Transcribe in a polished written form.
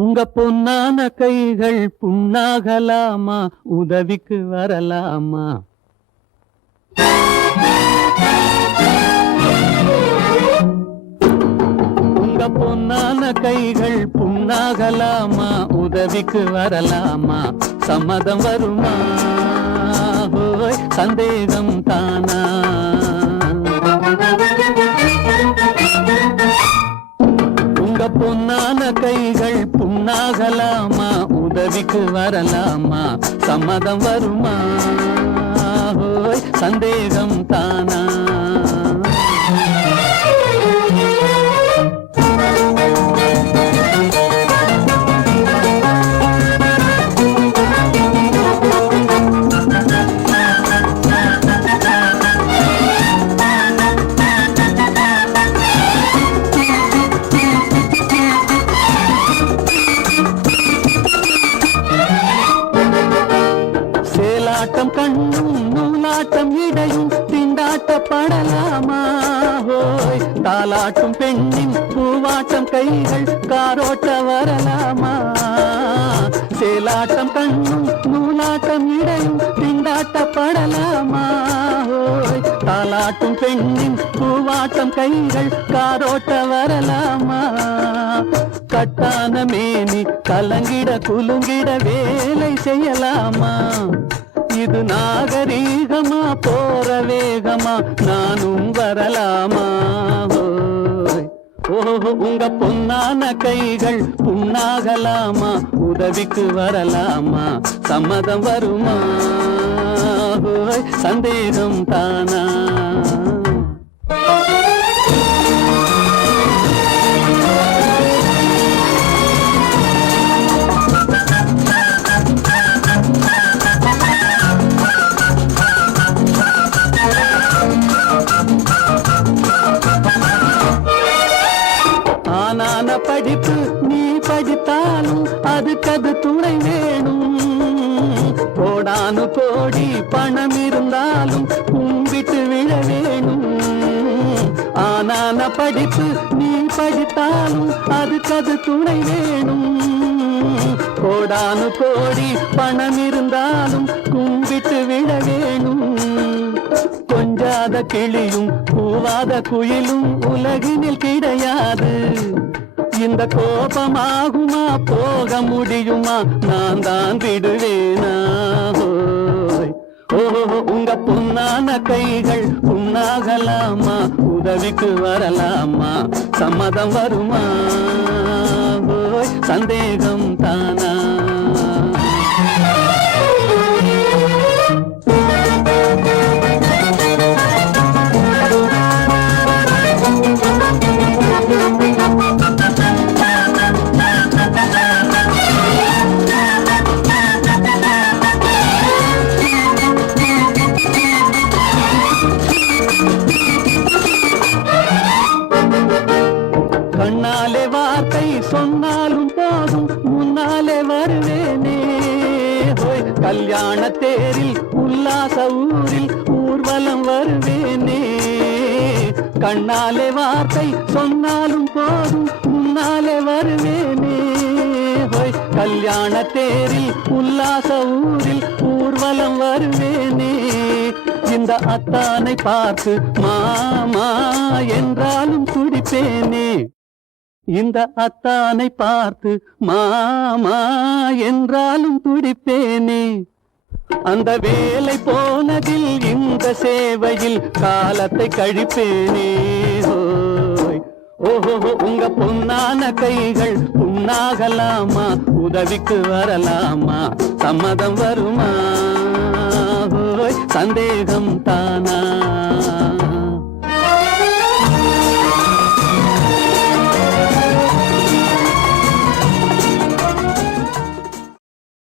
உங்க பொன்னான கைகள் புண்ணாகலாமா, உதவிக்கு வரலாமா? உங்க பொன்னான கைகள் புண்ணாகலாமா, உதவிக்கு வரலாமா? சம்மதம் வருமா? ஹோய் சந்தேகம் தானா? உங்க பொன்னான கைகள் புண்ணாகலாமா, உதவிக்கு வரலாமா? சம்மதம் வருமா? ஹோய் சந்தேகம் தானா? சேலாட்டம் கண்ணும் நூலாட்டம் இடையும் திண்டாட்டப்படலாமா? ஹோய் தாலாட்டும் பெண்ணின் பூவாட்டம் கைகள் காரோட்ட வரலாமா? சேலாட்டம் கண்ணும் நூலாட்டம் இடையும் திண்டாட்டப்படலாமா? ஹோய் தாலாட்டும் பெண்ணின் பூவாட்டம் கைகள் காரோட்ட வரலாமா? கட்டான மேனி கலங்கிட குலுங்கிட வேலை செய்யலாமா? இது நாகரீகமா போற வேகமா, நானும் வரலாமா? ஓஹோ உங்க பொன்னான கைகள் புண்ணாகலாமா, உதவிக்கு வரலாமா? சம்மதம் வருமா? சந்தேகம் தானா? ஆனான படிப்பு நீ படித்தாலும் அதுக்கது துணை வேணும். கோடானு கோடி பணம் இருந்தாலும் கும்பிட்டு விழ வேணும். ஆனான படிப்பு நீ படித்தாலும் அதுக்கது துணை வேணும். கோடானு கோடி பணம் இருந்தாலும் கும்பிட்டு விழ வேணும். கொஞ்சாத கிளியும் பூவாத குயிலும் உலகினில் கிடையாது. இந்த கோபமாகுமா போக முடியுமா, நான் தான் விடுவேனா? ஓஹோ உங்க பொன்னான கைகள் புண்ணாகலாமா, உதவிக்கு வரலாமா? சம்மதம் வருமா? சந்தேகம் தானா? கண்ணாலே வார்த்தை சொன்னாலும் போதும் முன்னாலே வருவேனே. ஹோய் கல்யாண தேரில் உல்லாச ஊரில் ஊர்வலம் வருவேனே. கண்ணாலே வார்த்தை சொன்னாலும் போதும் முன்னாலே வருவேனே. ஹோய் கல்யாண தேரில் உல்லாச ஊரில் ஊர்வலம் வருவேனே. இந்த அத்தானை பார்த்து மாமா என்றாலும் துடிப்பேனே. இந்த அத்தானை பார்த்து மாமா என்றாலும் துடிப்பேனே. அந்த வேலை போனதில் இந்த சேவையில் காலத்தை கழிப்பேனே. ஓஹோ உங்க பொன்னான கைகள் புண்ணாகலாமா, உதவிக்கு வரலாமா? சம்மதம் வருமா? சந்தேகம் தானா?